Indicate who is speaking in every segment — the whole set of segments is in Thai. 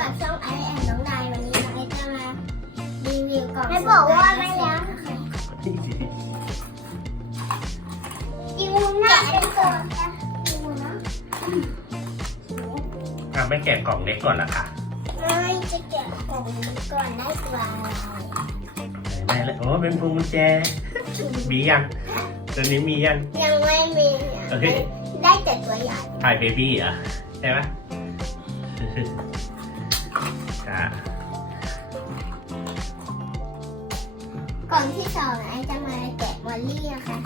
Speaker 1: กับช่องไอแอนน้องนายวันนี้น้องไอจะมารีวิวกล่อง
Speaker 2: ไม่บอกว่าไม่แล้วอีมูน่าเป็นตัวอีมูนะ
Speaker 3: ไม่แกะกล่องเล็กก่อนละค่ะ
Speaker 1: ไม่จะแกะกล่องนี้ก่อนได้ตัวอะไร
Speaker 3: ไหนเลยโอ้เป็นพวงกุญแจมียังตัวนี้มียัง
Speaker 1: ยังไม่มี
Speaker 3: โอเค
Speaker 1: ได้แต่ตัวใหญ่
Speaker 3: ถ่ายเบบี้เหรอใช่ไหมค่ะ
Speaker 1: กล่องที่สองไอจะมาแกะวอลลี่นะคะ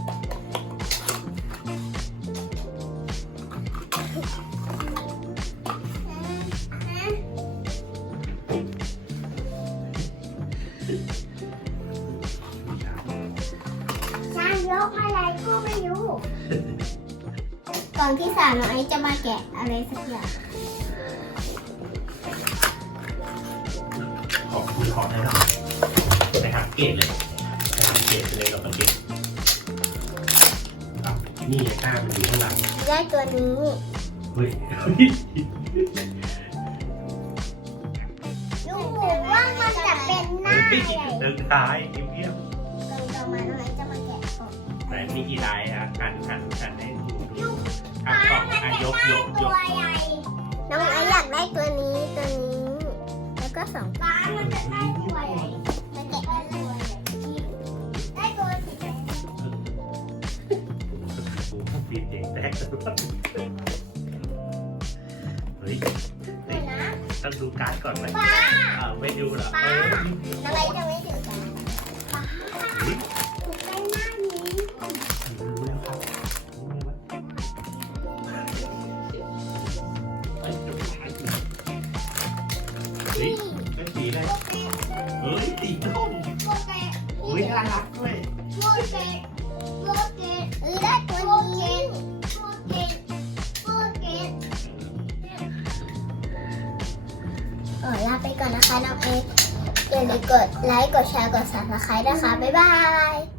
Speaker 2: ช้างยกอะไรก็ไม่รู้
Speaker 1: กล่องที่สามน้องไอจะมาแกะอะไรสักอย่าง
Speaker 3: ขอให้เราไปหาเกตเลยไปหาเกตเลยเราไปเก็บนี่กล้ามันอยู่ข้างหลัง
Speaker 1: ได้ตัวนี้
Speaker 3: เฮ้ย
Speaker 2: ดูหมูว่ามันจะเป็นหน้าใหญ่
Speaker 3: เดินท้ายเงียบ
Speaker 1: กล่องต่อมาน้องไอจะมาแกะกล่อง
Speaker 3: แต่มีกี่ลายอ่ะหันให้ดูกล่องยก
Speaker 2: ตัวใหญ่
Speaker 1: น้องไออยากได้ตัวนี้ตัวนี้ แล้วก็สอง
Speaker 2: ป้ามันจะได้ตัวใหญ่
Speaker 1: มาแกะได้เลย
Speaker 2: ได้ตัวสีแดง
Speaker 3: ปีนเองแตกเฮ้ย
Speaker 2: เลยนะ
Speaker 3: ต้องดูการ์ดก่อนไหม
Speaker 2: ป้า
Speaker 3: ไม่ดูเหรอ
Speaker 1: น้องไอจะไม่ถึงกัน
Speaker 2: ถูกเป็นหน้านี้
Speaker 3: รู้แล้วครับเฮ้ยเป็นสีอะไรเฮ้ยสีส้ม
Speaker 2: โมเกต
Speaker 3: เฮ้ยน่ารักด้วย
Speaker 2: โมเกตโมเกต
Speaker 1: ได้ตัวนี้
Speaker 2: โมเกตโมเกต
Speaker 1: ลาไปก่อนนะคะน้องเออย่าลืมกดไลค์ กดแชร์ กด subscribe นะคะ บ๊ายบาย